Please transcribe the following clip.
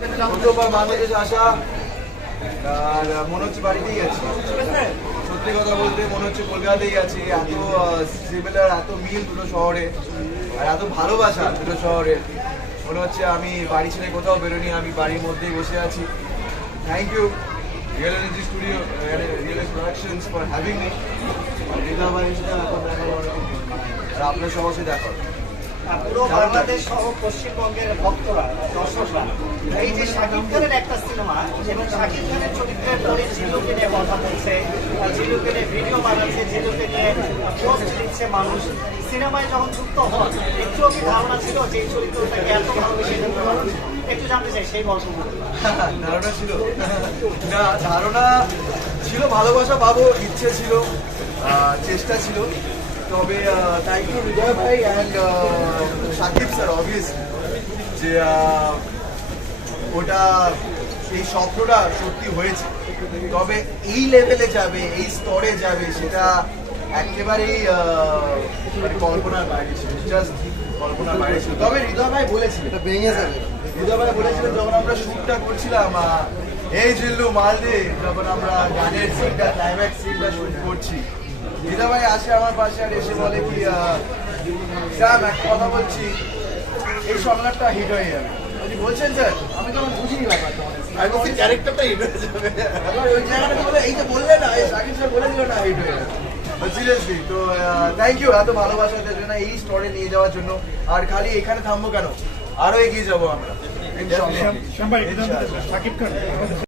প্রথমবার বাংলাদেশে আসা আর মনে হচ্ছে বাড়িতেই আছি। সত্যি কথা বলতে মনে হচ্ছে কলকাতাতেই আছি। এত সিমিলার, এত মিল দুটো শহরে, আর এত ভালোবাসা দুটো শহরে। মনে হচ্ছে আমি বাড়ি ছেড়ে কোথাও বেরোনি, আমি বাড়ির মধ্যেই বসে আছি। Thank you real energy studio, real productions for having me. Rida ভাইয়ের সাথে এখন দেখা হলো, আর আপনার সবার সাথে দেখা হলো। পুরো বাংলাদেশ সহ পশ্চিমবঙ্গের ভক্তরা, দর্শকরা এই যে শাকিব খানের একটা সিনেমা এবং শাকিব খানের চরিত্রের পরে জিলুকে নিয়ে কথা বলছে, জিলুকে নিয়ে ভিডিও বানাচ্ছে, জিলুকে নিয়ে পোস্ট দিচ্ছে মানুষ। সিনেমায় যখন যুক্ত হন একটুও কি ধারণা ছিল যে এই চরিত্রটাকে এত ভালোবেসে দেখতে পারেন? একটু জানতে চাই সেই গল্পগুলো। ধারণা ছিল না, ধারণা ছিল, ভালোবাসা পাবো ইচ্ছে ছিল, চেষ্টা ছিল। তবে থ্যাংক ইউ হৃদয় ভাই অ্যান্ড সাকিব স্যার অবভিয়াসলি, যে ওটা এই স্বপ্নটা সত্যি হয়েছে। তবে এই লেভেলে যাবে, এই স্তরে যাবে, সেটা একেবারেই কল্পনার বাইরে ছিল, জাস্ট কল্পনার বাইরে ছিল। তবে হৃদয় ভাই বলেছিলেন, ভেঙে যাবে। হৃদয় ভাই বলেছিলেন যখন আমরা শ্যুটটা করছিলাম, এই জিল্লু মাল দে, যখন আমরা গানের সিনটা, ক্লাইম্যাক্স সিনটা শুট করছি, হৃদয় ভাই আসে আমার পাশে আর এসে বলে কি, স্যার একটা কথা বলছি, এই সংলাপটা হিট হয়ে যাবে। বলছেন স্যার, আমি তখন বুঝিনি ব্যাপারটা, আমি বলছি ক্যারেক্টারটা হিট হয়ে যাবে। ওই জায়গাটা বলে এই যে বললে না, এই শাকিব স্যার বলে দিল না হিট হয়ে যাবে। সিরিয়াসলি তো থ্যাংক ইউ এত ভালোবাসা দেওয়ার জন্য, এই স্তরে নিয়ে যাওয়ার জন্য। আর খালি এখানে থামবো কেন, আরো এগিয়ে যাবো আমরা।